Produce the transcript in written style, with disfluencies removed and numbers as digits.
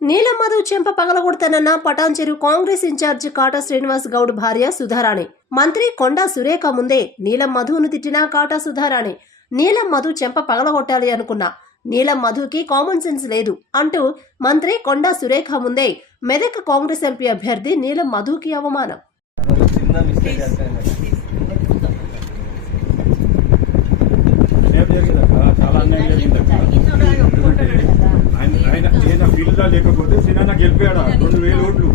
నీలం మధు చెంప పగలగొడతానన్న పటాన్చెరు కాంగ్రెస్ ఇన్ఛార్జ్ కాటా శ్రీనివాస్ గౌడ్ భార్య సుధారాణి. మంత్రి కొండా సురేఖ ముందే నీలం మధును తిట్టిన కాటా సుధారాణి. నీలం మధు చెంప పగలగొట్టాలి అనుకున్నా, నీలం మధుకి కామన్ సెన్స్ లేదు అంటూ మంత్రి కొండా సురేఖ ముందే మెదక్ కాంగ్రెస్ ఎంపీ అభ్యర్థి నీలం మధుకి అవమానం. ఆయన ఫీల్డ్ లేకపోతే సినిమా గెలిపాడు 2000 ఓట్లు.